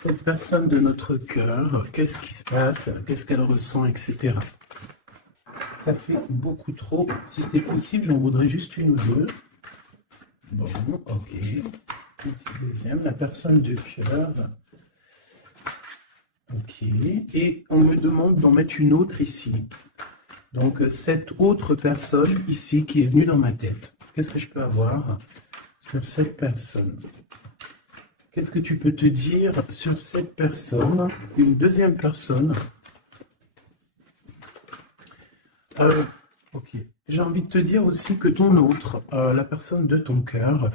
cette personne de notre cœur, qu'est-ce qui se passe, qu'est-ce qu'elle ressent, etc. Ça fait beaucoup trop. Si c'est possible, j'en voudrais juste une ou deux. Bon, ok. Deuxième, la personne du cœur. Ok. Et on me demande d'en mettre une autre ici. Donc, cette autre personne ici qui est venue dans ma tête. Qu'est-ce que je peux avoir sur cette personne? Qu'est-ce que tu peux te dire sur cette personne? Une deuxième personne. Ok. J'ai envie de te dire aussi que ton autre, la personne de ton cœur,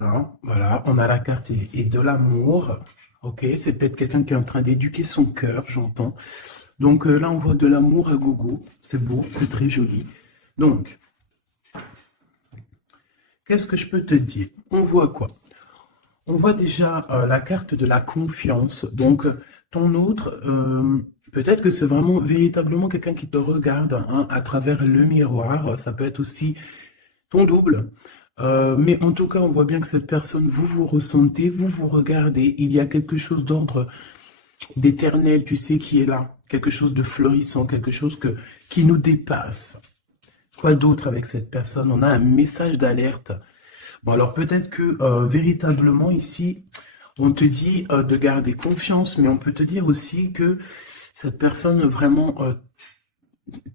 hein, voilà, on a la carte et de l'amour. Ok, c'est peut-être quelqu'un qui est en train d'éduquer son cœur, j'entends. Donc là, on voit de l'amour à gogo. C'est beau, c'est très joli. Donc, qu'est-ce que je peux te dire? On voit quoi? On voit déjà la carte de la confiance. Donc, ton autre, peut-être que c'est vraiment véritablement quelqu'un qui te regarde hein, à travers le miroir. Ça peut être aussi ton double. Mais en tout cas, on voit bien que cette personne, vous vous ressentez, vous vous regardez. Il y a quelque chose d'ordre d'éternel, tu sais, qui est là. Quelque chose de florissant, quelque chose qui nous dépasse. Quoi d'autre avec cette personne? On a un message d'alerte. Bon, alors peut-être que véritablement ici, on te dit de garder confiance, mais on peut te dire aussi que cette personne vraiment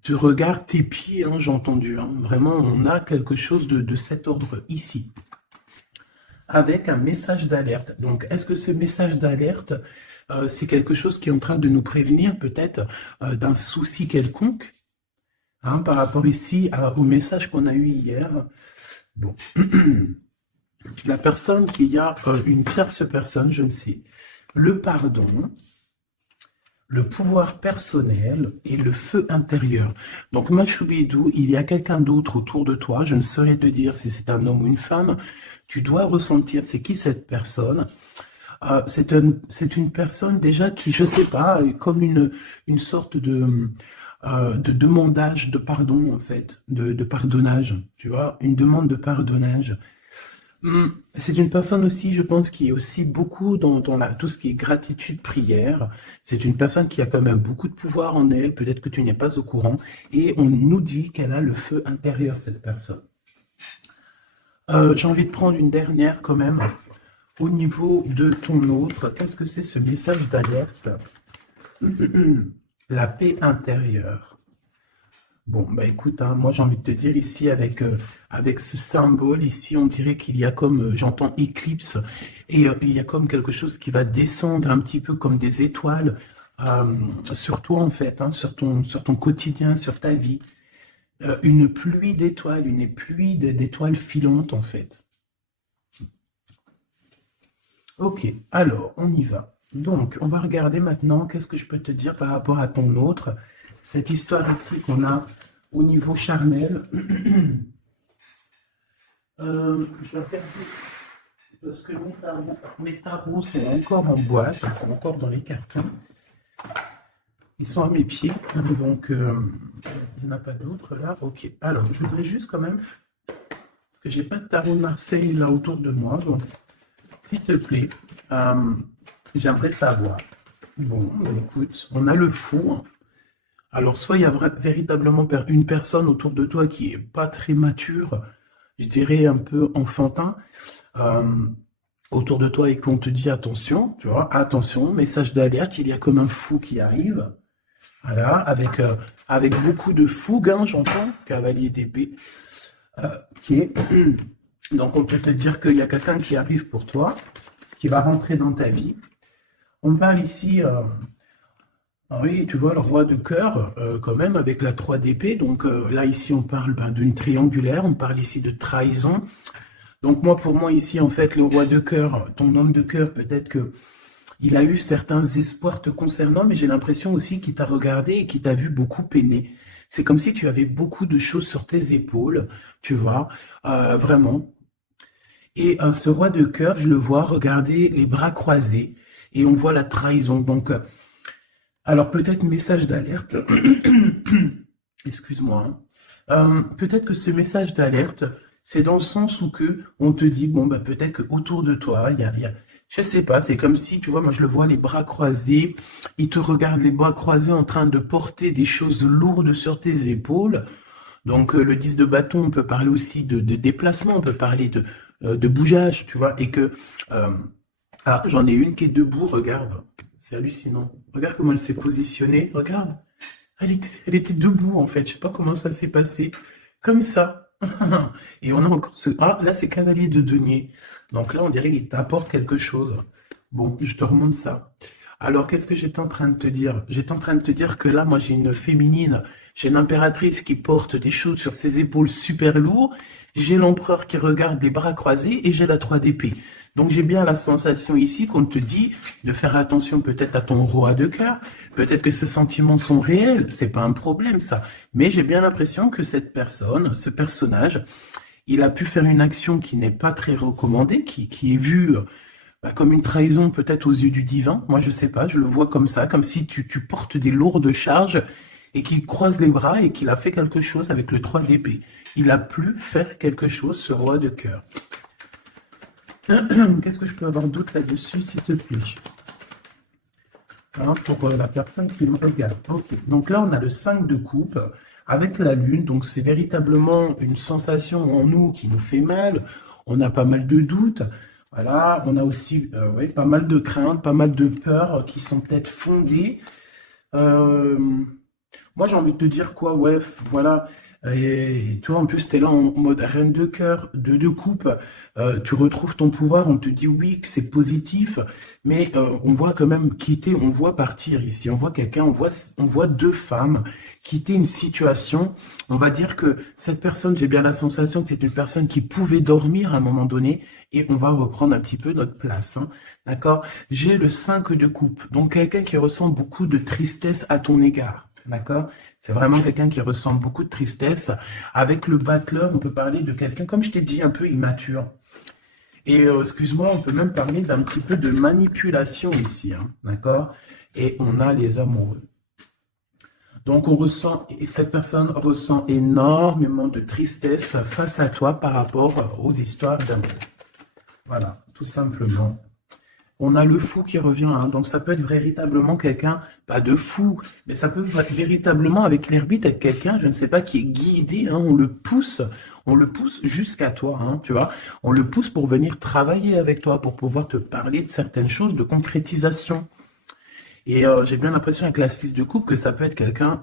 te regarde tes pieds, hein, j'ai entendu. Hein. Vraiment, on a quelque chose de cet ordre ici, avec un message d'alerte. Donc, est-ce que ce message d'alerte, c'est quelque chose qui est en train de nous prévenir peut-être d'un souci quelconque, hein, par rapport ici au message qu'on a eu hier? Bon. La personne qui a une tierce personne, je ne sais, le pardon, le pouvoir personnel et le feu intérieur. Donc, Machoubidou, il y a quelqu'un d'autre autour de toi, je ne saurais te dire si c'est un homme ou une femme, tu dois ressentir c'est qui cette personne. C'est une personne déjà qui, je sais pas, comme une sorte de demandage de pardon, en fait, de pardonnage, tu vois, une demande de pardonnage. C'est une personne aussi, je pense, qui est aussi beaucoup dans tout ce qui est gratitude, prière. C'est une personne qui a quand même beaucoup de pouvoir en elle, peut-être que tu n'es pas au courant, et on nous dit qu'elle a le feu intérieur, cette personne. J'ai envie de prendre une dernière quand même, au niveau de ton autre. Qu'est-ce que c'est ce message d'alerte? La paix intérieure. Bon, bah écoute, hein, moi j'ai envie de te dire ici avec ce symbole, ici on dirait qu'il y a comme, j'entends éclipse, et il y a comme quelque chose qui va descendre un petit peu comme des étoiles sur toi en fait, hein, sur ton quotidien, sur ta vie. Une pluie d'étoiles, une pluie d'étoiles filantes en fait. Ok, alors on y va. Donc on va regarder maintenant, qu'est-ce que je peux te dire par rapport à ton autre. Cette histoire ici qu'on a au niveau charnel, je vais regarder parce que mes tarots sont encore en boîte, ils sont encore dans les cartons. Ils sont à mes pieds, donc il n'y en a pas d'autres là. Ok, alors je voudrais juste quand même, parce que j'ai pas de tarot de Marseille là autour de moi, donc s'il te plaît, j'aimerais savoir. Bon, écoute, on a le fou. Hein. Alors, soit il y a véritablement une personne autour de toi qui est pas très mature, je dirais un peu enfantin, autour de toi et qu'on te dit attention, tu vois, attention, message d'alerte, il y a comme un fou qui arrive, voilà, avec beaucoup de fougue, hein, j'entends, cavalier d'épée, qui est... Donc, on peut te dire qu'il y a quelqu'un qui arrive pour toi, qui va rentrer dans ta vie. On parle ici... Ah oui, tu vois, le roi de cœur, quand même, avec la 3 d'épée. Donc là, ici, on parle d'une triangulaire, on parle ici de trahison. Donc pour moi, ici, en fait, le roi de cœur, ton homme de cœur, peut-être que il a eu certains espoirs te concernant, mais j'ai l'impression aussi qu'il t'a regardé et qu'il t'a vu beaucoup peiner. C'est comme si tu avais beaucoup de choses sur tes épaules, tu vois, vraiment. Et ce roi de cœur, je le vois regarder les bras croisés, et on voit la trahison. Donc... alors peut-être message d'alerte, excuse-moi, hein. Peut-être que ce message d'alerte, c'est dans le sens où on te dit, bon, bah, peut-être qu'autour de toi, Je sais pas, c'est comme si, tu vois, moi je le vois les bras croisés, il te regarde les bras croisés en train de porter des choses lourdes sur tes épaules. Donc le 10 de bâton, on peut parler aussi de déplacement, on peut parler de bougeage, tu vois, et que... ah, j'en ai une qui est debout, regarde, c'est hallucinant. Regarde comment elle s'est positionnée, regarde. Elle était debout en fait, je sais pas comment ça s'est passé. Comme ça. Et on a encore ce... Ah, là c'est cavalier de denier. Donc là on dirait qu'il t'apporte quelque chose. Bon, je te remonte ça. Alors qu'est-ce que j'étais en train de te dire? J'étais en train de te dire que là, moi j'ai une féminine, j'ai une impératrice qui porte des choses sur ses épaules super lourds, j'ai l'empereur qui regarde les bras croisés et j'ai la 3 d'épée. Donc j'ai bien la sensation ici qu'on te dit de faire attention peut-être à ton roi de cœur, peut-être que ces sentiments sont réels, c'est pas un problème ça, mais j'ai bien l'impression que cette personne, ce personnage, il a pu faire une action qui n'est pas très recommandée, qui est vue comme une trahison peut-être aux yeux du divin. Moi je sais pas, je le vois comme ça, comme si tu portes des lourdes charges et qu'il croise les bras et qu'il a fait quelque chose avec le 3 d'épée. Il a pu faire quelque chose, ce roi de cœur. Qu'est-ce que je peux avoir d'autre là-dessus, s'il te plaît? Hein, pour la personne qui me regarde. Ok. Donc là, on a le 5 de coupe avec la lune. Donc c'est véritablement une sensation en nous qui nous fait mal. On a pas mal de doutes. Voilà. On a aussi ouais, pas mal de craintes, pas mal de peurs qui sont peut-être fondées. Euh, Moi, j'ai envie de te dire quoi, ouais, voilà. Et toi, en plus, t'es là en mode reine de cœur, de coupe. Tu retrouves ton pouvoir. On te dit oui, que c'est positif, mais on voit quand même quitter, on voit partir ici. On voit quelqu'un, on voit deux femmes quitter une situation. On va dire que cette personne, j'ai bien la sensation que c'est une personne qui pouvait dormir à un moment donné, et on va reprendre un petit peu notre place, hein. D'accord? J'ai le 5 de coupe, donc quelqu'un qui ressent beaucoup de tristesse à ton égard. D'accord? C'est vraiment quelqu'un qui ressent beaucoup de tristesse. Avec le battleur, on peut parler de quelqu'un, comme je t'ai dit, un peu immature. Et excuse-moi, on peut même parler d'un petit peu de manipulation ici, hein, d'accord? Et on a les amoureux. Donc on ressent, et cette personne ressent énormément de tristesse face à toi par rapport aux histoires d'amour. Voilà, tout simplement. On a le fou qui revient, hein. Donc ça peut être véritablement quelqu'un, pas de fou, mais ça peut être véritablement avec l'hermite être quelqu'un, je ne sais pas, qui est guidé, hein. On le pousse jusqu'à toi, hein, tu vois. On le pousse pour venir travailler avec toi, pour pouvoir te parler de certaines choses, de concrétisation. Et j'ai bien l'impression avec la 6 de coupe que ça peut être quelqu'un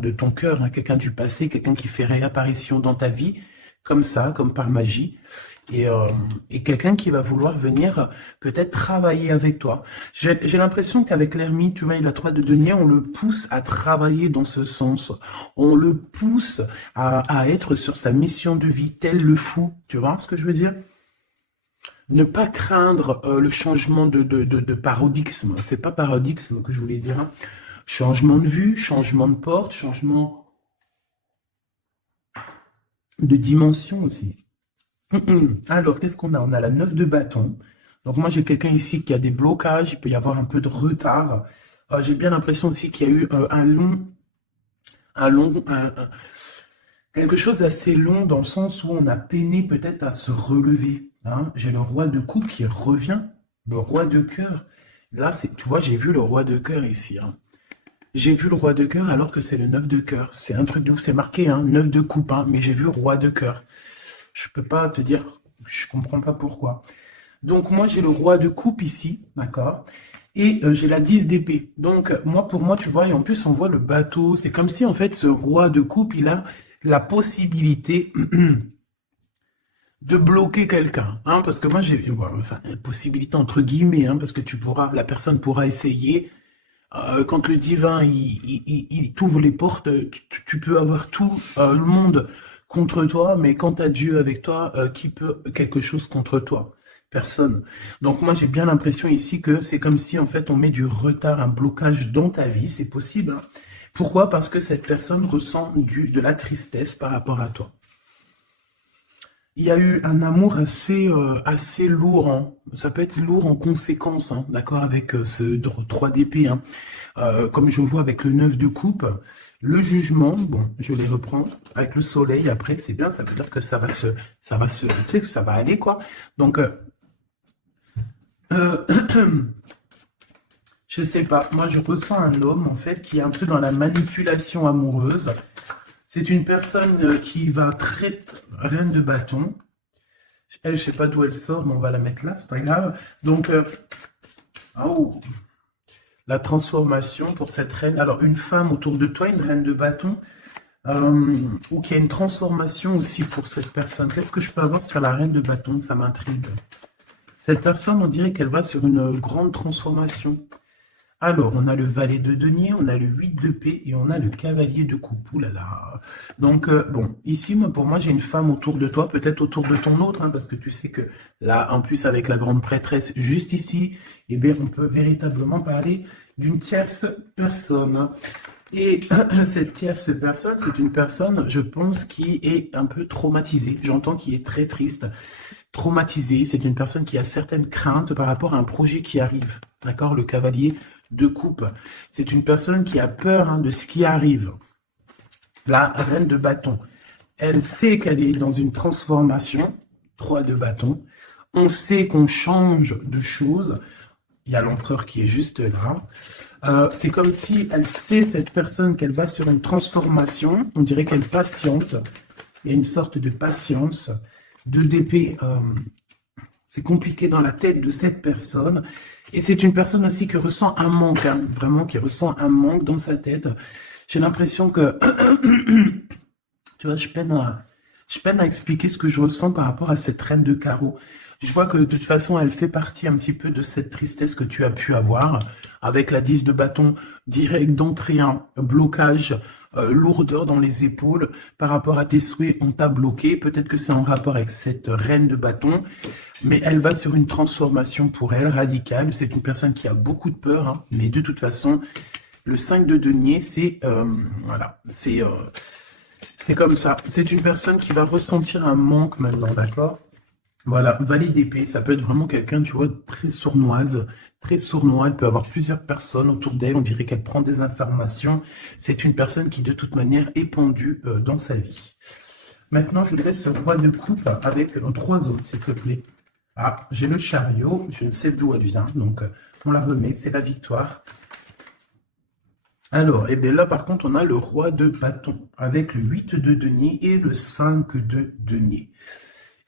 de ton cœur, hein, quelqu'un du passé, quelqu'un qui fait réapparition dans ta vie, comme ça, comme par magie. Et quelqu'un qui va vouloir venir peut-être travailler avec toi. J'ai l'impression qu'avec l'ermite, tu vois, il a 3 de denier, on le pousse à travailler dans ce sens. On le pousse à être sur sa mission de vie, tel le fou. Tu vois ce que je veux dire? Ne pas craindre le changement de paradigme. C'est pas paradigme que je voulais dire, hein. Changement de vue, changement de porte, changement de dimension aussi. Alors, qu'est-ce qu'on a? On a la 9 de bâton. Donc moi, j'ai quelqu'un ici qui a des blocages, il peut y avoir un peu de retard. J'ai bien l'impression aussi qu'il y a eu quelque chose d'assez long dans le sens où on a peiné peut-être à se relever, hein. J'ai le roi de coupe qui revient, le roi de cœur. Là, tu vois, j'ai vu le roi de cœur ici, hein. J'ai vu le roi de cœur alors que c'est le 9 de cœur. C'est un truc de ouf, c'est marqué, hein, 9 de coupe, hein, mais j'ai vu roi de cœur. Je peux pas te dire, je comprends pas pourquoi. Donc moi j'ai le roi de coupe ici, d'accord? Et j'ai la 10 d'épée. Donc moi pour moi tu vois, et en plus on voit le bateau, c'est comme si en fait ce roi de coupe il a la possibilité de bloquer quelqu'un, hein, parce que moi j'ai, enfin possibilité entre guillemets, hein, parce que la personne pourra essayer. Quand le divin il t'ouvre les portes, tu peux avoir tout le monde contre toi, mais quand tu as Dieu avec toi, qui peut quelque chose contre toi? Personne. Donc moi j'ai bien l'impression ici que c'est comme si en fait on met du retard, un blocage dans ta vie, c'est possible, hein. Pourquoi? Parce que cette personne ressent de la tristesse par rapport à toi. Il y a eu un amour assez lourd, hein. Ça peut être lourd en conséquence, hein, d'accord, avec ce 3 d'épée, hein. Comme je vois avec le 9 de coupe, le jugement, bon, je les reprends avec le soleil, après c'est bien, ça veut dire que tu sais, que ça va aller, quoi. Donc, Euh, je sais pas, moi je ressens un homme en fait qui est un peu dans la manipulation amoureuse. C'est une personne qui va très reine de bâton. Elle, je sais pas d'où elle sort, mais on va la mettre là, c'est pas grave. Donc, oh, la transformation pour cette reine. Alors, une femme autour de toi, une reine de bâton, ou qu'il y a une transformation aussi pour cette personne. Qu'est-ce que je peux avoir sur la reine de bâton? Ça m'intrigue. Cette personne, on dirait qu'elle va sur une grande transformation. Alors, on a le valet de denier, on a le 8 de paix et on a le cavalier de coupe. Ouh là là. Donc, bon, ici, moi, pour moi, j'ai une femme autour de toi, peut-être autour de ton autre, hein, parce que tu sais que là, en plus, avec la grande prêtresse juste ici, eh bien, on peut véritablement parler d'une tierce personne. Et cette tierce personne, c'est une personne, je pense, qui est un peu traumatisée. J'entends qu'il est très triste. Traumatisée, c'est une personne qui a certaines craintes par rapport à un projet qui arrive. D'accord? Le cavalier de coupe. C'est une personne qui a peur, hein, de ce qui arrive. La reine de bâton. Elle sait qu'elle est dans une transformation. 3 de bâton. On sait qu'on change de choses. Il y a l'empereur qui est juste là. C'est comme si elle sait, cette personne, qu'elle va sur une transformation. On dirait qu'elle patiente. Il y a une sorte de patience. 2 d'épée, c'est compliqué dans la tête de cette personne. Et c'est une personne aussi qui ressent un manque, hein, vraiment qui ressent un manque dans sa tête. J'ai l'impression que, tu vois, je peine à expliquer ce que je ressens par rapport à cette reine de carreau. Je vois que de toute façon, elle fait partie un petit peu de cette tristesse que tu as pu avoir, avec la 10 de bâton direct d'entrée, un blocage, lourdeur dans les épaules, par rapport à tes souhaits, on t'a bloqué. Peut-être que c'est en rapport avec cette reine de bâton, mais elle va sur une transformation pour elle, radicale. C'est une personne qui a beaucoup de peur, hein, mais de toute façon, le 5 de denier, c'est voilà, c'est comme ça. C'est une personne qui va ressentir un manque maintenant, d'accord? Voilà, valet d'épée, ça peut être vraiment quelqu'un, tu vois, très sournoise, très sournois. Elle peut avoir plusieurs personnes autour d'elle. On dirait qu'elle prend des informations. C'est une personne qui, de toute manière, est pendue dans sa vie. Maintenant, je voudrais ce roi de coupe avec 3 autres, s'il te plaît. Ah, j'ai le chariot, je ne sais d'où elle vient, donc on la remet, c'est la victoire. Alors, et bien là, par contre, on a le roi de bâton, avec le 8 de denier et le 5 de denier.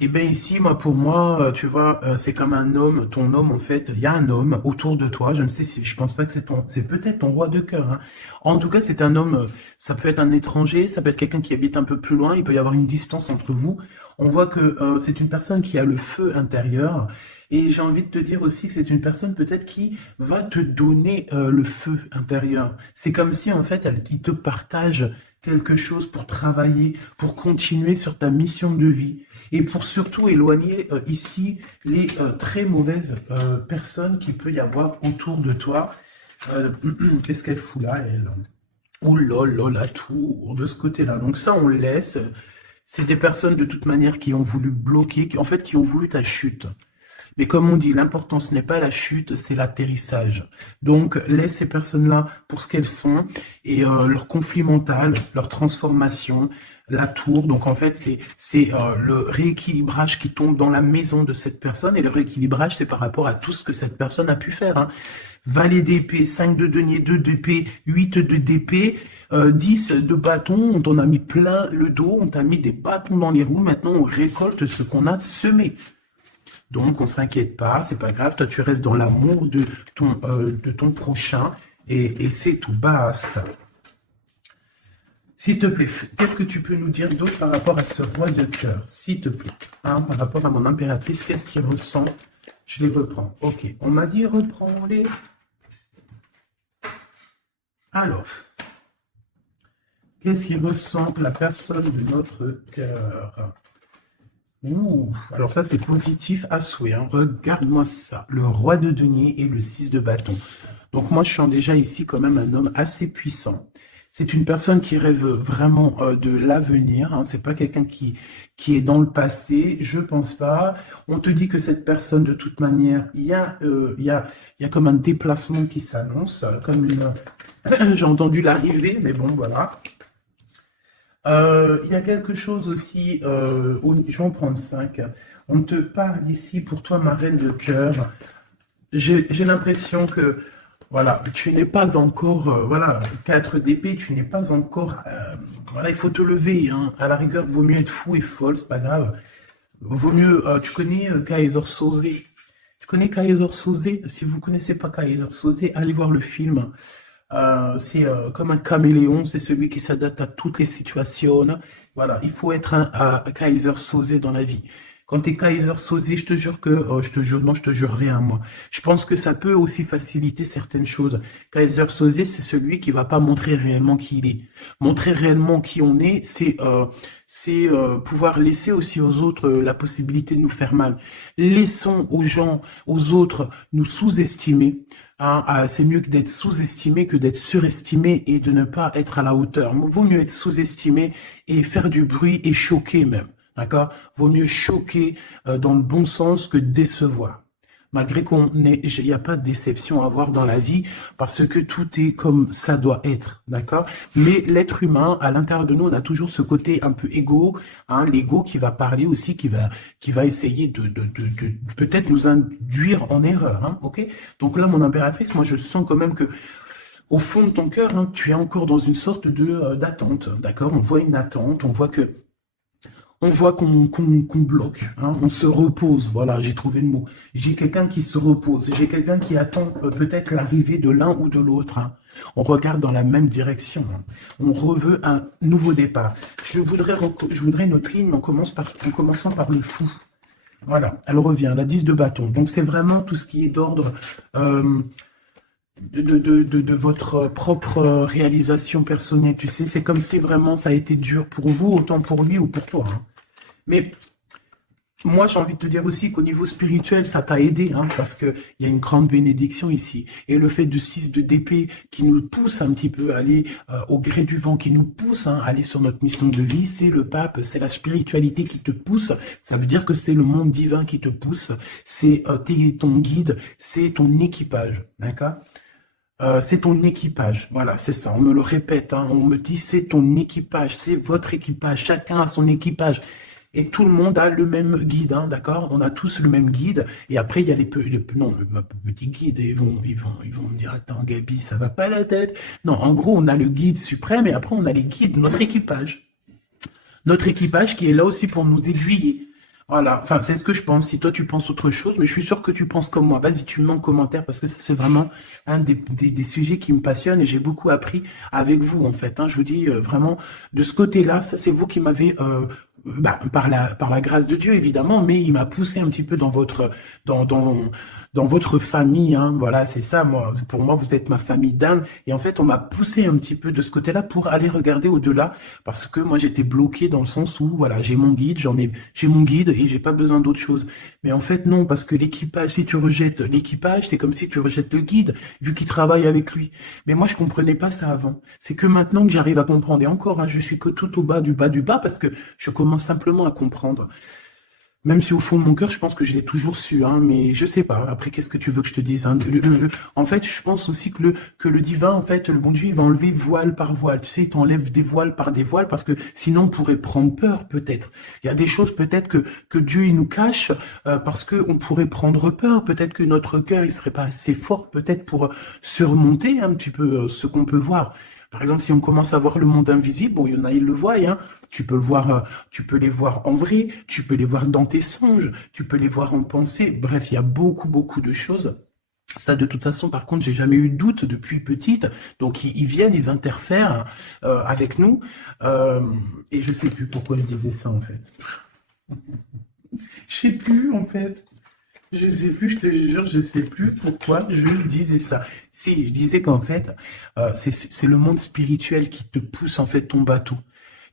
Et bien ici, moi, pour moi, tu vois, c'est comme un homme, ton homme, en fait, il y a un homme autour de toi, je ne sais si, je pense pas que c'est peut-être ton roi de cœur, hein. En tout cas, c'est un homme, ça peut être un étranger, ça peut être quelqu'un qui habite un peu plus loin, il peut y avoir une distance entre vous. On voit que c'est une personne qui a le feu intérieur, et j'ai envie de te dire aussi que c'est une personne peut-être qui va te donner le feu intérieur. C'est comme si, en fait, il te partage quelque chose pour travailler, pour continuer sur ta mission de vie et pour surtout éloigner ici les très mauvaises personnes qu'il peut y avoir autour de toi. Qu'est-ce qu'elle fout là, elle? Oh là là, la tour, de ce côté-là. Donc ça, on le laisse. C'est des personnes de toute manière qui ont voulu bloquer, en fait, qui ont voulu ta chute. Mais comme on dit, l'important, ce n'est pas la chute, c'est l'atterrissage. Donc, laisse ces personnes-là pour ce qu'elles sont et leur conflit mental, leur transformation, la tour. Donc, en fait, c'est le rééquilibrage qui tombe dans la maison de cette personne. Et le rééquilibrage, c'est par rapport à tout ce que cette personne a pu faire, hein. Valet d'épée, 5 de denier, 2 d'épée, 8 de d'épée, 10 de bâton. On t'en a mis plein le dos, on t'a mis des bâtons dans les roues. Maintenant, on récolte ce qu'on a semé. Donc, on s'inquiète pas, c'est pas grave. Toi, tu restes dans l'amour de ton prochain et c'est tout, basta. S'il te plaît, qu'est-ce que tu peux nous dire d'autre par rapport à ce roi de cœur, s'il te plaît, hein, par rapport à mon impératrice, qu'est-ce qu'il ressent? Je les reprends. Ok, on m'a dit reprends-les. Alors, qu'est-ce qu'il ressent la personne de notre cœur? Ouh, alors ça c'est positif à souhait, hein. Regarde-moi ça, le roi de denier et le 6 de bâton. Donc moi je sens déjà ici quand même un homme assez puissant. C'est une personne qui rêve vraiment de l'avenir, hein. C'est pas quelqu'un qui est dans le passé, je pense pas. On te dit que cette personne de toute manière, il y a comme un déplacement qui s'annonce, comme une... J'ai entendu l'arrivée, mais bon voilà. Il y a quelque chose aussi, je vais en prendre 5. On te parle ici pour toi, ma reine de cœur. j'ai l'impression que, voilà, tu n'es pas encore, voilà, 4 d'épée, tu n'es pas encore, voilà, il faut te lever, hein. À la rigueur, vaut mieux être fou et folle, c'est pas grave. Vaut mieux, tu connais Kaiser Soze. Tu connais Kaiser Soze? Si vous connaissez pas Kaiser Soze, allez voir le film. C'est comme un caméléon, c'est celui qui s'adapte à toutes les situations. Voilà, il faut être un Kaiser Soze dans la vie. Quand t'es Kaiser Soze, je te jure que, je te jure, non, je te jure rien, moi. Je pense que ça peut aussi faciliter certaines choses. Kaiser Soze, c'est celui qui va pas montrer réellement qui il est. Montrer réellement qui on est, c'est pouvoir laisser aussi aux autres la possibilité de nous faire mal. Laissons aux gens, aux autres, nous sous-estimer. Hein, c'est mieux que d'être sous-estimé que d'être surestimé et de ne pas être à la hauteur. Vaut mieux être sous-estimé et faire du bruit et choquer même. D'accord? Vaut mieux choquer dans le bon sens que décevoir. Malgré il n'y a pas de déception à avoir dans la vie parce que tout est comme ça doit être, d'accord? Mais l'être humain, à l'intérieur de nous, on a toujours ce côté un peu égo, hein, l'ego qui va parler aussi, qui va essayer de peut-être nous induire en erreur, hein, ok? Donc là, mon impératrice, moi, je sens quand même que au fond de ton cœur, hein, tu es encore dans une sorte de d'attente, d'accord? On voit une attente, on voit qu'on bloque, hein, on se repose, voilà, j'ai trouvé le mot. J'ai quelqu'un qui se repose, j'ai quelqu'un qui attend peut-être l'arrivée de l'un ou de l'autre. Hein. On regarde dans la même direction, hein. On reveut un nouveau départ. Je voudrais notre ligne en commençant par le fou. Voilà, elle revient, la 10 de bâton. Donc c'est vraiment tout ce qui est d'ordre de votre propre réalisation personnelle, tu sais. C'est comme si vraiment ça a été dur pour vous, autant pour lui ou pour toi. Hein. Mais moi, j'ai envie de te dire aussi qu'au niveau spirituel, ça t'a aidé, hein, parce que il y a une grande bénédiction ici. Et le fait de 6 d'épée qui nous pousse un petit peu à aller au gré du vent, qui nous pousse à aller sur notre mission de vie, c'est le pape, c'est la spiritualité qui te pousse. Ça veut dire que c'est le monde divin qui te pousse, c'est ton guide, c'est ton équipage, d'accord? C'est ton équipage, voilà, c'est ça, on me le répète, hein, on me dit c'est ton équipage, c'est votre équipage, chacun a son équipage. Et tout le monde a le même guide, hein, d'accord? On a tous le même guide. Et après, il y a non, le petit guide, ils vont me dire, attends, Gabi, ça va pas la tête. Non, en gros, on a le guide suprême et après, on a les guides, notre équipage. Notre équipage qui est là aussi pour nous aiguiller. Voilà, enfin, c'est ce que je pense. Si toi, tu penses autre chose, mais je suis sûr que tu penses comme moi. Vas-y, tu me mets en commentaire parce que ça, c'est vraiment un des sujets qui me passionne et j'ai beaucoup appris avec vous, en fait. Hein. Je vous dis vraiment, de ce côté-là, ça, c'est vous qui m'avez par la grâce de Dieu évidemment, mais il m'a poussé un petit peu dans dans votre famille, hein, voilà, c'est ça, moi, pour moi, vous êtes ma famille d'âme, et en fait, on m'a poussé un petit peu de ce côté-là pour aller regarder au-delà, parce que moi, j'étais bloqué dans le sens où, voilà, j'ai mon guide, j'ai mon guide, et j'ai pas besoin d'autre chose. Mais en fait, non, parce que l'équipage, si tu rejettes l'équipage, c'est comme si tu rejettes le guide, vu qu'il travaille avec lui. Mais moi, je comprenais pas ça avant. C'est que maintenant que j'arrive à comprendre, et encore, hein, je suis que tout au bas du bas, parce que je commence simplement à comprendre. Même si au fond de mon cœur, je pense que je l'ai toujours su, hein, mais je sais pas. Après, qu'est-ce que tu veux que je te dise, hein? En fait, je pense aussi que le divin, en fait, le bon Dieu, il va enlever voile par voile. Tu sais, il t'enlève des voiles par des voiles parce que sinon, on pourrait prendre peur, peut-être. Il y a des choses, peut-être, que Dieu, il nous cache parce que on pourrait prendre peur. Peut-être que notre cœur, il serait pas assez fort, peut-être, pour surmonter un petit peu ce qu'on peut voir. Par exemple, si on commence à voir le monde invisible, bon, il y en a, ils le voient, hein. Tu peux le voir, tu peux les voir en vrai, tu peux les voir dans tes songes, tu peux les voir en pensée. Bref, il y a beaucoup, beaucoup de choses. Ça, de toute façon, par contre, j'ai jamais eu de doute depuis petite. Donc, ils viennent, ils interfèrent avec nous. Et je sais plus pourquoi je disais ça, en fait. Je sais plus, en fait. Je sais plus, je te jure, je sais plus pourquoi je disais ça. Si, je disais qu'en fait, c'est le monde spirituel qui te pousse en fait ton bateau.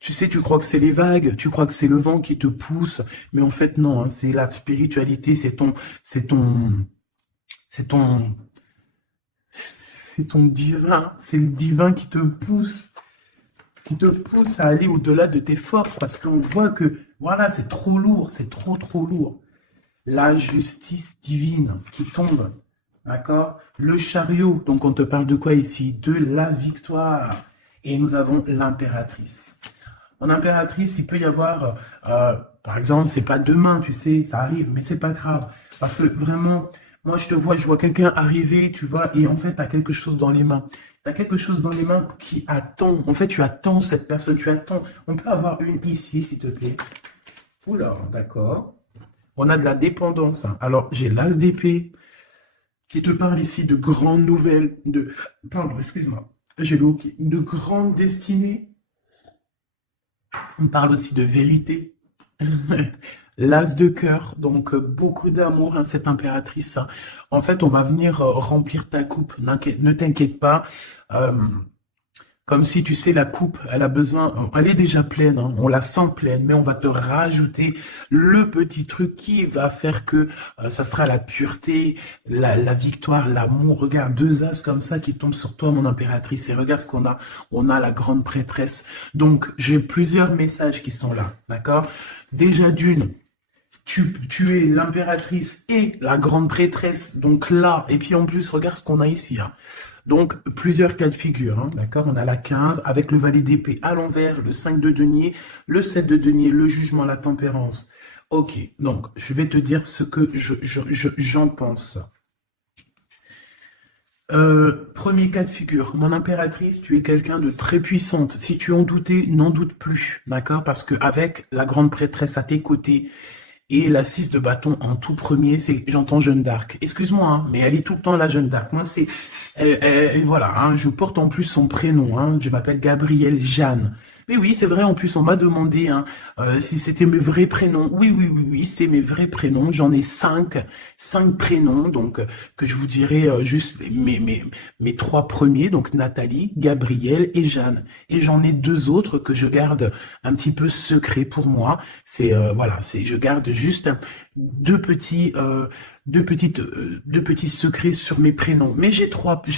Tu sais, tu crois que c'est les vagues, tu crois que c'est le vent qui te pousse, mais en fait non, hein, c'est la spiritualité, c'est ton, c'est ton, c'est ton divin, c'est le divin qui te pousse à aller au-delà de tes forces, parce qu'on voit que voilà, c'est trop lourd, c'est trop lourd. La justice divine qui tombe, d'accord? Le chariot, donc on te parle de quoi ici? De la victoire. Et nous avons l'impératrice. En impératrice, il peut y avoir, par exemple, c'est pas demain, tu sais, ça arrive, mais c'est pas grave. Parce que vraiment, Moi, je vois quelqu'un arriver, tu vois, et en fait, tu as quelque chose dans les mains. Tu as quelque chose dans les mains qui attend. En fait, tu attends cette personne, tu attends. On peut avoir une ici, s'il te plaît. Oula, d'accord. On a de la dépendance, hein. Alors, j'ai l'as d'épée qui te parle ici de grandes nouvelles, pardon, excuse-moi, j'ai le hockey, de grandes destinées. On parle aussi de vérité. L'as de cœur, donc beaucoup d'amour, hein, cette impératrice, hein. En fait, on va venir remplir ta coupe. Ne t'inquiète pas. Euh, Comme si, tu sais, la coupe, elle a besoin, elle est déjà pleine, hein, on la sent pleine, mais on va te rajouter le petit truc qui va faire que ça sera la pureté, la victoire, l'amour. Regarde, deux as comme ça qui tombent sur toi, mon impératrice, et regarde ce qu'on a. On a la grande prêtresse. Donc, j'ai plusieurs messages qui sont là, d'accord? Déjà d'une, tu es l'impératrice et la grande prêtresse, donc là, et puis en plus, regarde ce qu'on a ici, hein. Donc, plusieurs cas de figure, hein, d'accord? On a la 15 avec le valet d'épée à l'envers, le 5 de denier, le 7 de denier, le jugement, la tempérance. Ok, donc, je vais te dire ce que j'en pense. Premier cas de figure, mon impératrice, tu es quelqu'un de très puissante. Si tu en doutais, n'en doute plus, d'accord? Parce que avec la grande prêtresse à tes côtés, et la 6 de bâton en tout premier, c'est, j'entends Jeanne d'Arc. Excuse-moi, hein, mais elle est tout le temps la Jeanne d'Arc. Moi, voilà, hein, je porte en plus son prénom, hein, je m'appelle Gabrielle Jeanne. Mais oui, c'est vrai, en plus, on m'a demandé hein, si c'était mes vrais prénoms. Oui, oui, oui, oui, c'était mes vrais prénoms. J'en ai cinq prénoms, donc que je vous dirai juste mes trois premiers, donc Nathalie, Gabrielle et Jeanne. Et j'en ai deux autres que je garde un petit peu secret pour moi. C'est voilà, je garde juste deux petits secrets sur mes prénoms. Mais j'ai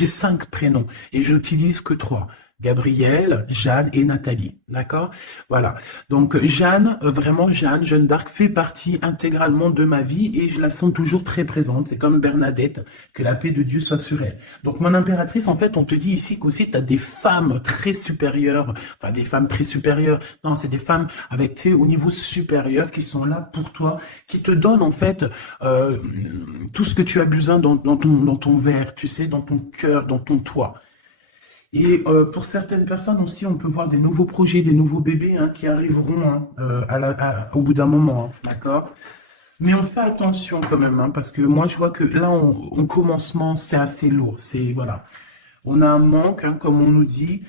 cinq prénoms et j'utilise que trois. Gabrielle, Jeanne et Nathalie, d'accord? Voilà. Donc Jeanne, vraiment Jeanne d'Arc fait partie intégralement de ma vie et je la sens toujours très présente. C'est comme Bernadette, que la paix de Dieu soit sur elle. Donc mon impératrice, en fait, on te dit ici qu'aussi tu as des femmes très supérieures, enfin des femmes très supérieures. Non, c'est des femmes avec, tu sais, au niveau supérieur qui sont là pour toi, qui te donnent en fait tout ce que tu as besoin dans ton verre, tu sais, dans ton cœur, dans ton toit. Et pour certaines personnes aussi, on peut voir des nouveaux projets, des nouveaux bébés hein, qui arriveront hein, au bout d'un moment, hein, d'accord? Mais on fait attention quand même, hein, parce que moi je vois que là, en commencement, c'est assez lourd. C'est voilà, on a un manque, hein, comme on nous dit.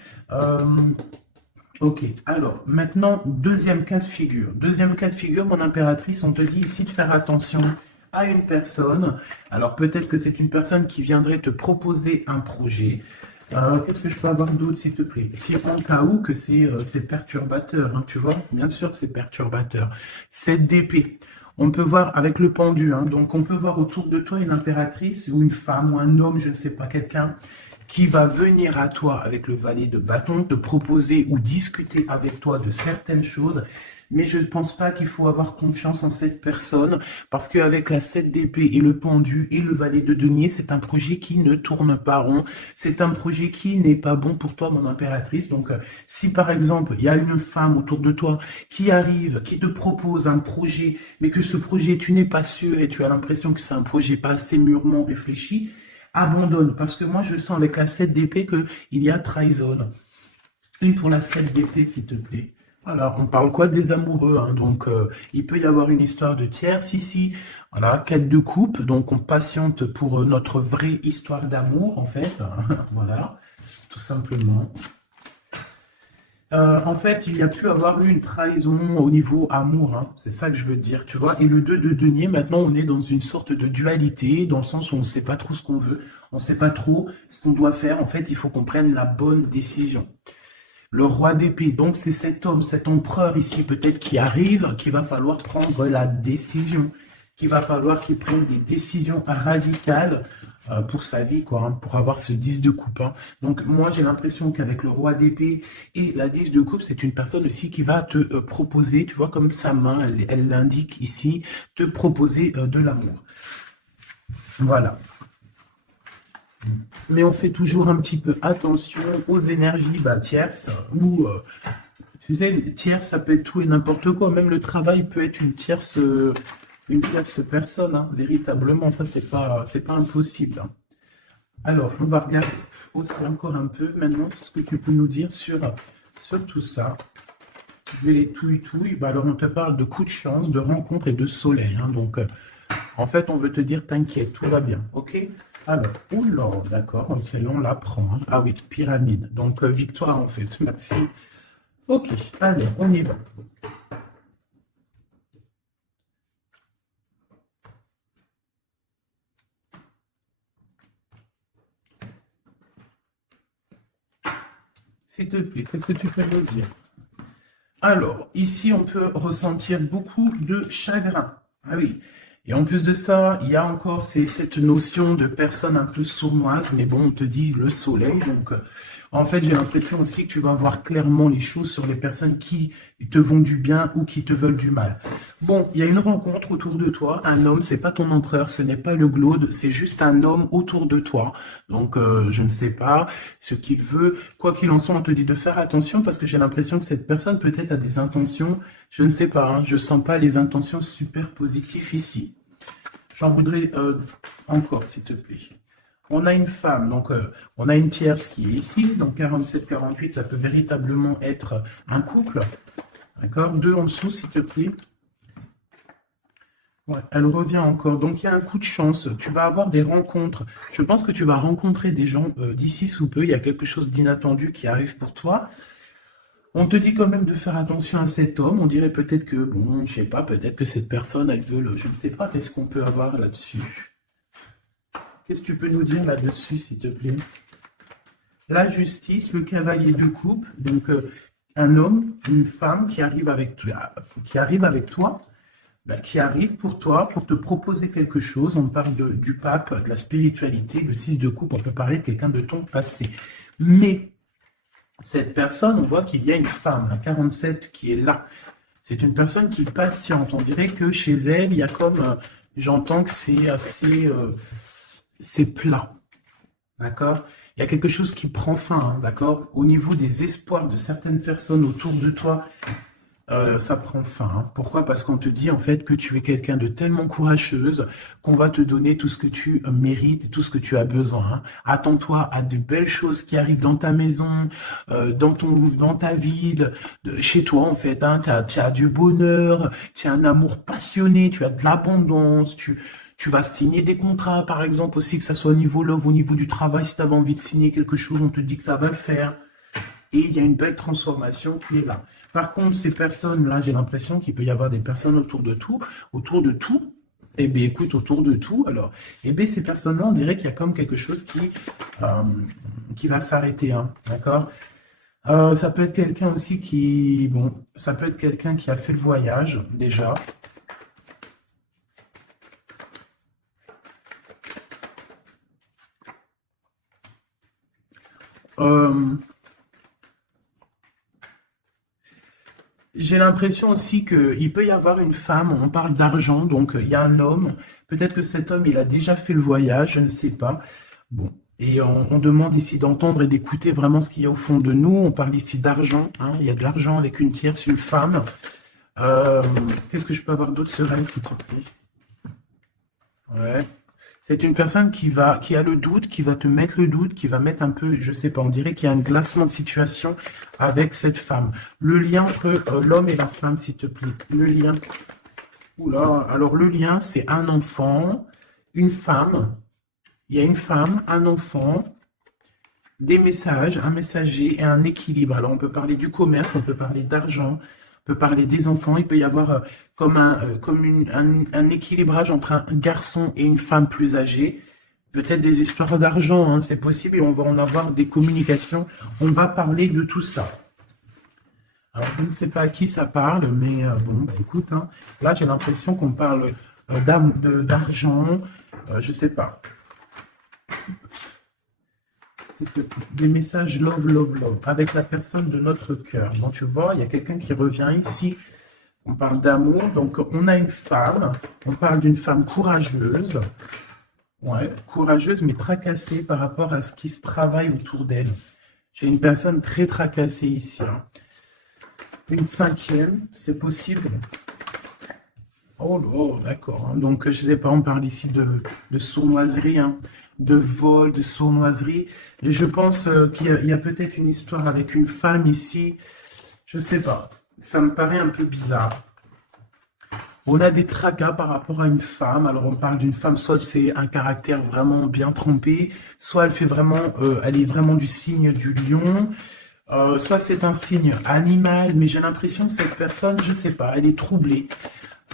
Ok, alors maintenant, deuxième cas de figure. Deuxième cas de figure, mon impératrice, on te dit ici de faire attention à une personne. Alors peut-être que c'est une personne qui viendrait te proposer un projet. Qu'est-ce que je peux avoir d'autre, s'il te plaît? Si en cas où que c'est perturbateur, hein, tu vois, bien sûr que c'est perturbateur. Cette d'épée, on peut voir avec le pendu, hein, donc on peut voir autour de toi une impératrice ou une femme ou un homme, je ne sais pas, quelqu'un qui va venir à toi avec le valet de bâton, te proposer ou discuter avec toi de certaines choses. Mais je ne pense pas qu'il faut avoir confiance en cette personne parce qu'avec la 7 d'épée et le pendu et le valet de denier, c'est un projet qui ne tourne pas rond. C'est un projet qui n'est pas bon pour toi, mon impératrice. Donc, si par exemple, il y a une femme autour de toi qui arrive, qui te propose un projet, mais que ce projet, tu n'es pas sûr et tu as l'impression que c'est un projet pas assez mûrement réfléchi, abandonne. Parce que moi, je sens avec la 7 d'épée qu'il y a trahison. Et pour la 7 d'épée, s'il te plaît. Alors, on parle quoi des amoureux, hein, donc il peut y avoir une histoire de tierce ici, voilà, 4 de coupe, donc on patiente pour notre vraie histoire d'amour, en fait, voilà, tout simplement. En fait, il y a pu avoir eu une trahison au niveau amour, hein, c'est ça que je veux dire, tu vois, et le 2 de denier, maintenant on est dans une sorte de dualité, dans le sens où on ne sait pas trop ce qu'on veut, on ne sait pas trop ce qu'on doit faire, en fait, il faut qu'on prenne la bonne décision. Le roi d'épée, donc c'est cet homme, cet empereur ici peut-être qui arrive, qu'il va falloir prendre la décision, qu'il va falloir qu'il prenne des décisions radicales pour sa vie, quoi, hein, pour avoir ce 10 de coupe. Hein. Donc moi j'ai l'impression qu'avec le roi d'épée et la 10 de coupe, c'est une personne aussi qui va te proposer, tu vois, comme sa main, elle l'indique ici, te proposer de l'amour. Voilà. Mais on fait toujours un petit peu attention aux énergies tierces, ou, tu sais, tierce, ça peut être tout et n'importe quoi. Même le travail peut être une tierce une tierce personne, hein, véritablement, ça c'est pas impossible, hein. Alors, on va regarder aussi encore un peu maintenant ce que tu peux nous dire sur tout ça. Je vais les touille. Bah, alors, on te parle de coups de chance, de rencontres et de soleil, hein. Donc, en fait, on veut te dire, t'inquiète, tout va bien, ok? Alors, oula, d'accord, c'est long, on l'apprend, hein. Ah oui, pyramide, donc victoire en fait, merci. Ok, allez, on y va. S'il te plaît, qu'est-ce que tu peux me dire? Alors, ici, on peut ressentir beaucoup de chagrin. Ah oui. Et en plus de ça, il y a encore cette notion de personne un peu sournoise, mais bon, on te dit le soleil. Donc, en fait, j'ai l'impression aussi que tu vas voir clairement les choses sur les personnes qui te vont du bien ou qui te veulent du mal. Bon, il y a une rencontre autour de toi. Un homme, c'est pas ton empereur, ce n'est pas le glaude, c'est juste un homme autour de toi. Donc, je ne sais pas ce qu'il veut. Quoi qu'il en soit, on te dit de faire attention parce que j'ai l'impression que cette personne peut-être a des intentions, je ne sais pas, hein, je sens pas les intentions super positives ici. J'en voudrais encore, s'il te plaît. On a une femme, donc on a une tierce qui est ici, donc 47-48, ça peut véritablement être un couple. D'accord? Deux en dessous, s'il te plaît. Ouais, elle revient encore. Donc, il y a un coup de chance. Tu vas avoir des rencontres. Je pense que tu vas rencontrer des gens d'ici sous peu. Il y a quelque chose d'inattendu qui arrive pour toi. On te dit quand même de faire attention à cet homme. On dirait peut-être que, bon, je sais pas, peut-être que cette personne, elle veut le... Je ne sais pas, qu'est-ce qu'on peut avoir là-dessus? Qu'est-ce que tu peux nous dire là-dessus, s'il te plaît? La justice, le cavalier de coupe. Donc, un homme, une femme qui arrive avec toi, qui arrive pour toi, pour te proposer quelque chose. On parle du pape, de la spiritualité, le 6 de coupe, on peut parler de quelqu'un de ton passé. Mais cette personne, on voit qu'il y a une femme, la 47, qui est là. C'est une personne qui patiente. On dirait que chez elle, il y a comme, j'entends que c'est assez, c'est plat. D'accord? Il y a quelque chose qui prend fin, hein, d'accord? Au niveau des espoirs de certaines personnes autour de toi, ça prend fin, hein. Pourquoi? Parce qu'on te dit en fait que tu es quelqu'un de tellement courageuse qu'on va te donner tout ce que tu mérites et tout ce que tu as besoin, hein. Attends-toi à de belles choses qui arrivent dans ta maison, dans ta ville, chez toi en fait, hein. Tu as du bonheur, tu as un amour passionné, tu as de l'abondance, tu vas signer des contrats, par exemple, aussi, que ça soit au niveau love, au niveau du travail. Si tu avais envie de signer quelque chose, on te dit que ça va le faire. Et il y a une belle transformation qui est là. Par contre, ces personnes-là, j'ai l'impression qu'il peut y avoir des personnes autour de tout. Eh bien, écoute, autour de tout, alors, eh bien, ces personnes-là, on dirait qu'il y a comme quelque chose qui va s'arrêter, hein, d'accord? Ça peut être quelqu'un aussi ça peut être quelqu'un qui a fait le voyage, déjà. Euh, J'ai l'impression aussi qu'il peut y avoir une femme, on parle d'argent, donc il y a un homme, peut-être que cet homme, il a déjà fait le voyage, je ne sais pas. Bon, et on demande ici d'entendre et d'écouter vraiment ce qu'il y a au fond de nous. On parle ici d'argent, hein, il y a de l'argent avec une tierce, une femme. Euh, Qu'est-ce que je peux avoir d'autre sur elle, s'il te plaît? Ouais. C'est une personne qui a le doute, qui va te mettre le doute, qui va mettre un peu, je sais pas, on dirait qu'il y a un glacement de situation avec cette femme. Le lien entre l'homme et la femme, s'il te plaît. Le lien. Oula, alors le lien, c'est un enfant, une femme. Il y a une femme, un enfant, des messages, un messager et un équilibre. Alors on peut parler du commerce, on peut parler d'argent, on peut parler des enfants. Il peut y avoir un équilibrage entre un garçon et une femme plus âgée. Peut-être des histoires d'argent, hein, c'est possible, et on va en avoir des communications. On va parler de tout ça. Alors, je ne sais pas à qui ça parle, mais bon, bah, écoute, hein, là, j'ai l'impression qu'on parle d'argent, je ne sais pas. C'est des messages love, love, love, avec la personne de notre cœur. Donc, tu vois, il y a quelqu'un qui revient ici. On parle d'amour, donc on a une femme, on parle d'une femme courageuse, ouais, courageuse mais tracassée par rapport à ce qui se travaille autour d'elle. J'ai une personne très tracassée ici, hein. Une cinquième, c'est possible. Oh, oh, d'accord, hein. Donc, je sais pas, on parle ici de sournoiserie, hein, de vol, de sournoiserie. Et je pense il y a peut-être une histoire avec une femme ici. Je sais pas. Ça me paraît un peu bizarre. On a des tracas par rapport à une femme. Alors, on parle d'une femme, soit c'est un caractère vraiment bien trempé, soit elle est vraiment du signe du lion, soit c'est un signe animal, mais j'ai l'impression que cette personne, je sais pas, elle est troublée.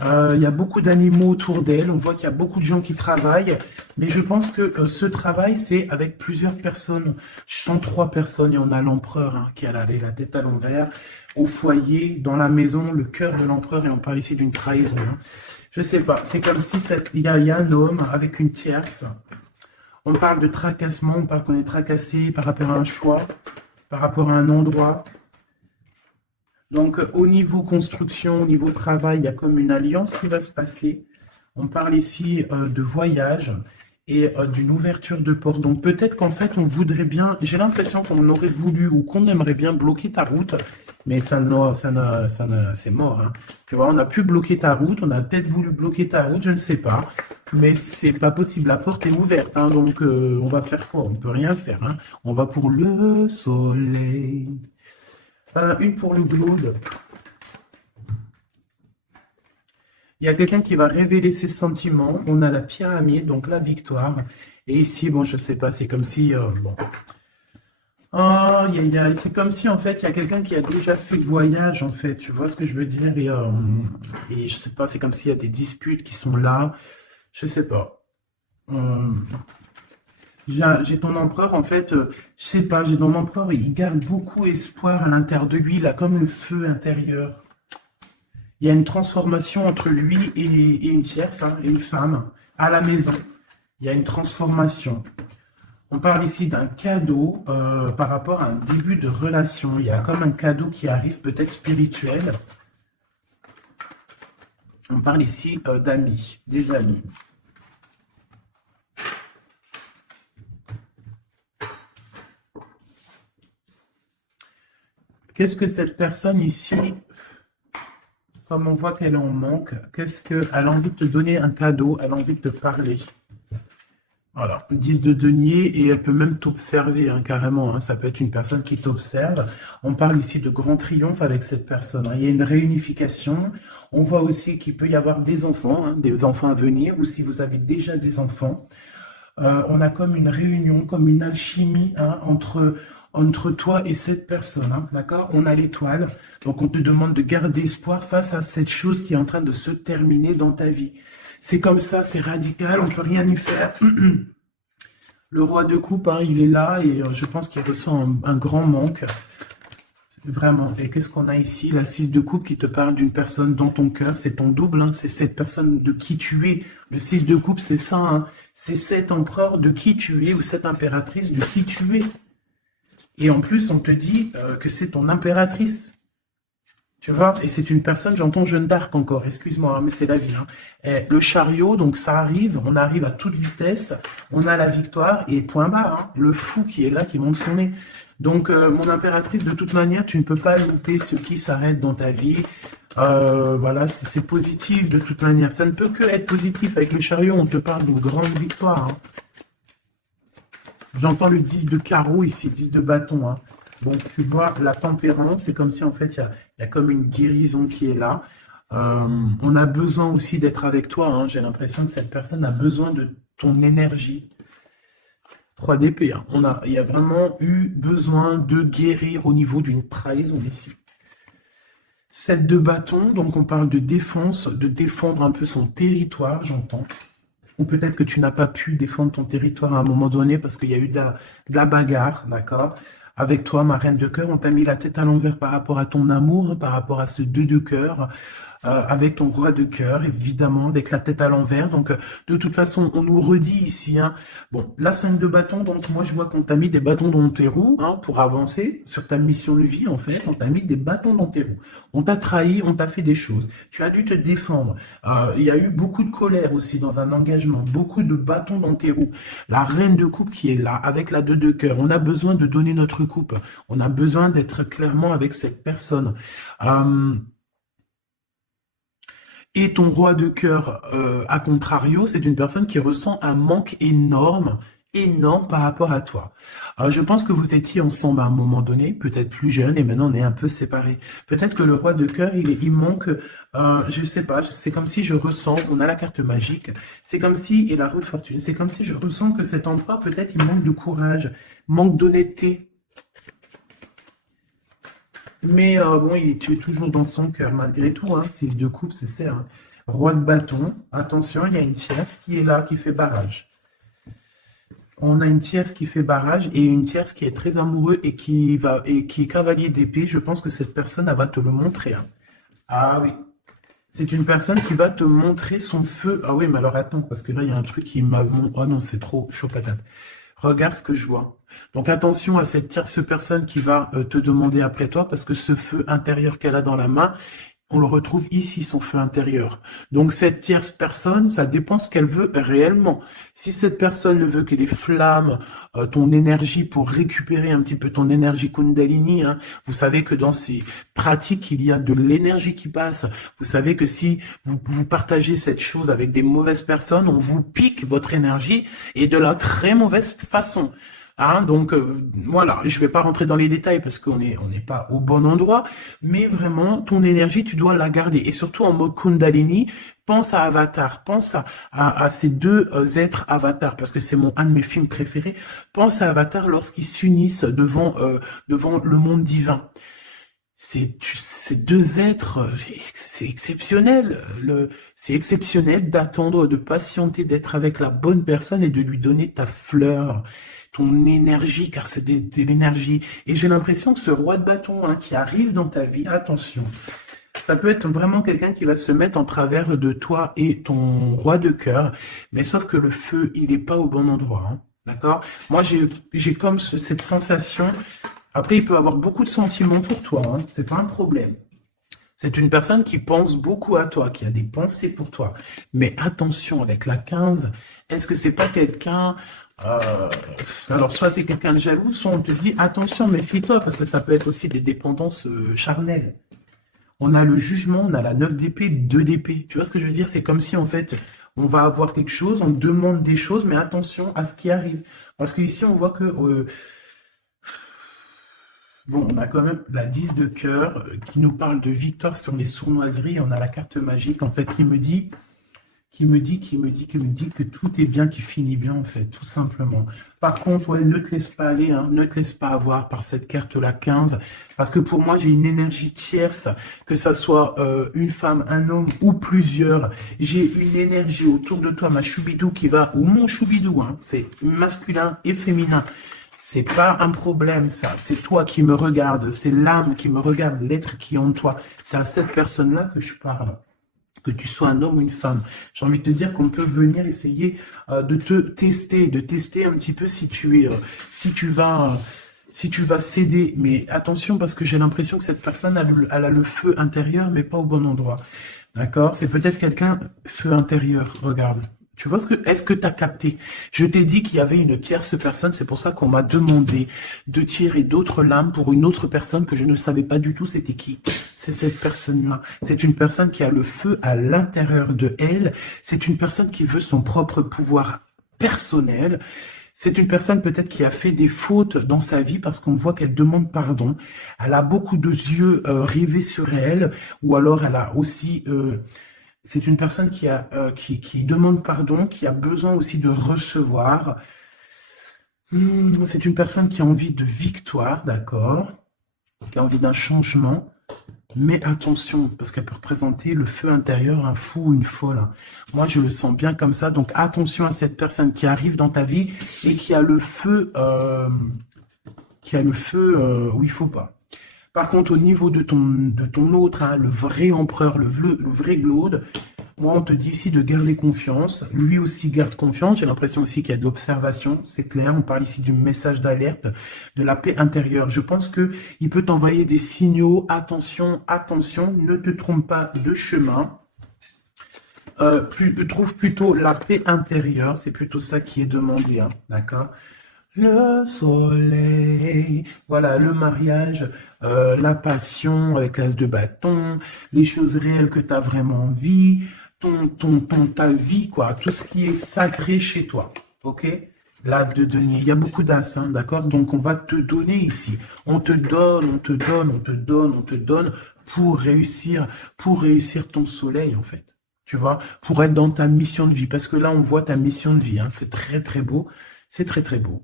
Il y a beaucoup d'animaux autour d'elle, on voit qu'il y a beaucoup de gens qui travaillent, mais je pense que ce travail, c'est avec plusieurs personnes. Je sens trois personnes, et on a l'empereur hein, qui a la tête à l'envers, au foyer, dans la maison, le cœur de l'empereur, et on parle ici d'une trahison, hein. Je sais pas, c'est comme si il y a un homme avec une tierce. On parle de tracassement, on parle qu'on est tracassé par rapport à un choix, par rapport à un endroit. Donc, au niveau construction, au niveau travail, il y a comme une alliance qui va se passer. On parle ici de voyage et d'une ouverture de porte. Donc, peut-être qu'en fait, on voudrait bien, j'ai l'impression qu'on aurait voulu ou qu'on aimerait bien bloquer ta route, mais c'est mort, hein. Tu vois, on a pu bloquer ta route, on a peut-être voulu bloquer ta route, je ne sais pas, mais c'est pas possible. La porte est ouverte, hein, donc on va faire quoi? On peut rien faire, hein. On va pour le soleil. Une pour le Claude. Il y a quelqu'un qui va révéler ses sentiments. On a la pyramide, donc la victoire. Et ici, bon, je sais pas, c'est comme si, bon. Oh, c'est comme si, en fait, il y a quelqu'un qui a déjà fait le voyage, en fait. Tu vois ce que je veux dire? Et je sais pas, c'est comme s'il y a des disputes qui sont là. Je sais pas. Euh, j'ai ton empereur, en fait, je sais pas, j'ai ton empereur, il garde beaucoup espoir à l'intérieur de lui, là, comme le feu intérieur. Il y a une transformation entre lui et une tierce, hein, une femme, à la maison. Il y a une transformation. On parle ici d'un cadeau par rapport à un début de relation. Il y a comme un cadeau qui arrive, peut-être spirituel. On parle ici d'amis, des amis. Qu'est-ce que cette personne ici, comme on voit qu'elle en manque, qu'est-ce qu'elle a envie de te donner un cadeau, elle a envie de te parler. Voilà, 10 de denier et elle peut même t'observer hein, carrément, hein. Ça peut être une personne qui t'observe. On parle ici de grand triomphe avec cette personne, hein. Il y a une réunification. On voit aussi qu'il peut y avoir des enfants, hein, des enfants à venir ou si vous avez déjà des enfants. On a comme une réunion, comme une alchimie hein, entre toi et cette personne, hein, d'accord? On a l'étoile, donc on te demande de garder espoir face à cette chose qui est en train de se terminer dans ta vie. C'est comme ça, c'est radical, on ne peut rien y faire. Le roi de coupe, hein, il est là et je pense qu'il ressent un grand manque. Vraiment. Et qu'est-ce qu'on a ici? La 6 de coupe qui te parle d'une personne dans ton cœur. C'est ton double, hein, c'est cette personne de qui tu es. Le 6 de coupe, c'est ça. Hein, c'est cet empereur de qui tu es ou cette impératrice de qui tu es. Et en plus, on te dit que c'est ton impératrice. Tu vois, et c'est une personne, j'entends Jeanne d'Arc encore, excuse-moi, hein, mais c'est la vie. Hein. Le chariot, donc ça arrive, on arrive à toute vitesse, on a la victoire, et point barre, hein, le fou qui est là, qui monte son nez. Donc, mon impératrice, de toute manière, tu ne peux pas louper ce qui s'arrête dans ta vie. Voilà, c'est positif de toute manière. Ça ne peut que être positif. Avec le chariot, on te parle d'une grande victoire. Hein. J'entends le 10 de carreau ici, 10 de bâton. Hein. Donc, tu vois, la tempérance, c'est comme si, en fait, il y a comme une guérison qui est là. On a besoin aussi d'être avec toi. Hein. J'ai l'impression que cette personne a besoin de ton énergie. 3 d'épée. Hein. Il y a vraiment eu besoin de guérir au niveau d'une trahison ici. 7 de bâton, donc on parle de défense, de défendre un peu son territoire, j'entends. Ou peut-être que tu n'as pas pu défendre ton territoire à un moment donné parce qu'il y a eu de la bagarre, d'accord? Avec toi, ma reine de cœur, on t'a mis la tête à l'envers par rapport à ton amour, hein, par rapport à ce 2 de cœur, avec ton roi de cœur, évidemment, avec la tête à l'envers. Donc, de toute façon, on nous redit ici, hein, bon, la 5 de bâton, donc moi, je vois qu'on t'a mis des bâtons dans tes roues, hein, pour avancer sur ta mission de vie, en fait, on t'a mis des bâtons dans tes roues. On t'a trahi, on t'a fait des choses. Tu as dû te défendre. Il y a eu beaucoup de colère aussi dans un engagement, beaucoup de bâtons dans tes roues. La reine de coupe qui est là, avec la 2 de cœur. On a besoin de donner notre coupe. On a besoin d'être clairement avec cette personne. Et ton roi de cœur, à contrario, c'est une personne qui ressent un manque énorme, énorme par rapport à toi. Je pense que vous étiez ensemble à un moment donné, peut-être plus jeune, et maintenant on est un peu séparés. Peut-être que le roi de cœur, il manque, je sais pas, c'est comme si je ressens, on a la carte magique, c'est comme si, et la roue de fortune, c'est comme si je ressens que cet endroit, peut-être il manque de courage, manque d'honnêteté. Mais bon, tu es toujours dans son cœur, malgré tout, hein. Tige de coupe, c'est ça, hein. Roi de bâton, attention, il y a une tierce qui est là, qui fait barrage. On a une tierce qui fait barrage et une tierce qui est très amoureux et qui est cavalier d'épée. Je pense que cette personne, elle va te le montrer, hein. Ah oui. C'est une personne qui va te montrer son feu. Ah oui, mais alors attends, parce que là, il y a un truc qui m'a... Oh non, c'est trop chaud patate. Regarde ce que je vois. Donc attention à cette tierce personne qui va te demander après toi, parce que ce feu intérieur qu'elle a dans la main, on le retrouve ici, son feu intérieur. Donc cette tierce personne, ça dépend ce qu'elle veut réellement. Si cette personne ne veut que les flammes, ton énergie pour récupérer un petit peu ton énergie Kundalini, hein, vous savez que dans ces pratiques, il y a de l'énergie qui passe. Vous savez que si vous partagez cette chose avec des mauvaises personnes, on vous pique votre énergie et de la très mauvaise façon. Hein, donc voilà, je vais pas rentrer dans les détails parce qu'on n'est pas au bon endroit, mais vraiment ton énergie tu dois la garder et surtout en mode Kundalini, pense à Avatar, pense à ces deux êtres Avatar parce que c'est un de mes films préférés. Pense à Avatar lorsqu'ils s'unissent devant le monde divin. Ces deux êtres, c'est exceptionnel. C'est exceptionnel d'attendre, de patienter, d'être avec la bonne personne et de lui donner ta fleur, ton énergie, car c'est de l'énergie. Et j'ai l'impression que ce roi de bâton, hein, qui arrive dans ta vie, attention, ça peut être vraiment quelqu'un qui va se mettre en travers de toi et ton roi de cœur, mais sauf que le feu, il n'est pas au bon endroit, hein. D'accord? Moi, j'ai comme cette sensation. Après, il peut avoir beaucoup de sentiments pour toi, hein, c'est pas un problème. C'est une personne qui pense beaucoup à toi, qui a des pensées pour toi. Mais attention, avec la 15, est-ce que c'est pas quelqu'un... alors, soit c'est quelqu'un de jaloux, soit on te dit, attention, méfie-toi, parce que ça peut être aussi des dépendances charnelles. On a le jugement, on a la 9 d'épée, 2 d'épée. Tu vois ce que je veux dire? C'est comme si, en fait, on va avoir quelque chose, on demande des choses, mais attention à ce qui arrive. Parce qu'ici, on voit que... bon, on a quand même la 10 de cœur qui nous parle de victoire sur les sournoiseries. On a la carte magique, en fait, qui me dit que tout est bien, qui finit bien, en fait, tout simplement. Par contre, ouais, ne te laisse pas aller, hein, ne te laisse pas avoir par cette carte-là 15, parce que pour moi, j'ai une énergie tierce, que ça soit une femme, un homme ou plusieurs. J'ai une énergie autour de toi, ma choubidou qui va, ou mon choubidou, hein, c'est masculin et féminin. C'est pas un problème, ça. C'est toi qui me regardes. C'est l'âme qui me regarde, l'être qui est en toi. C'est à cette personne-là que je parle. Que tu sois un homme ou une femme. J'ai envie de te dire qu'on peut venir essayer de tester un petit peu si si tu vas céder. Mais attention, parce que j'ai l'impression que cette personne, elle a le feu intérieur, mais pas au bon endroit. D'accord? C'est peut-être quelqu'un, feu intérieur. Regarde. Tu vois est-ce que tu as capté? Je t'ai dit qu'il y avait une tierce personne, c'est pour ça qu'on m'a demandé de tirer d'autres lames pour une autre personne que je ne savais pas du tout c'était qui. C'est cette personne-là. C'est une personne qui a le feu à l'intérieur de elle. C'est une personne qui veut son propre pouvoir personnel. C'est une personne peut-être qui a fait des fautes dans sa vie parce qu'on voit qu'elle demande pardon. Elle a beaucoup de yeux rivés sur elle, ou alors elle a aussi... c'est une personne qui demande pardon, qui a besoin aussi de recevoir. C'est une personne qui a envie de victoire, d'accord, qui a envie d'un changement. Mais attention, parce qu'elle peut représenter le feu intérieur, un fou ou une folle. Moi, je le sens bien comme ça. Donc, attention à cette personne qui arrive dans ta vie et qui a le feu, où il faut pas. Par contre, au niveau de ton autre, hein, le vrai empereur, le vrai Glaude, moi, on te dit ici de garder confiance. Lui aussi garde confiance. J'ai l'impression aussi qu'il y a de l'observation. C'est clair. On parle ici du message d'alerte, de la paix intérieure. Je pense que il peut t'envoyer des signaux. Attention, attention, ne te trompe pas de chemin. Trouve plutôt la paix intérieure. C'est plutôt ça qui est demandé. Hein, d'accord? le soleil. Voilà, le mariage, la passion avec l'as de bâton, les choses réelles que tu as vraiment envie, ta vie, quoi, tout ce qui est sacré chez toi. Ok? L'as de denier. Il y a beaucoup d'as, hein, d'accord? Donc, on va te donner ici. On te donne, on te donne, on te donne, on te donne pour réussir ton soleil, en fait. Tu vois? Pour être dans ta mission de vie. Parce que là, on voit ta mission de vie, hein. C'est très, très beau. C'est très, très beau.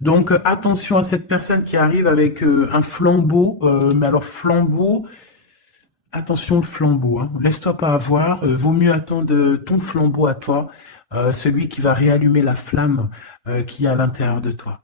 Donc, attention à cette personne qui arrive avec un flambeau. Mais alors, flambeau, attention le flambeau, hein. Laisse-toi pas avoir. Vaut mieux attendre ton flambeau à toi, celui qui va réallumer la flamme qui est à l'intérieur de toi.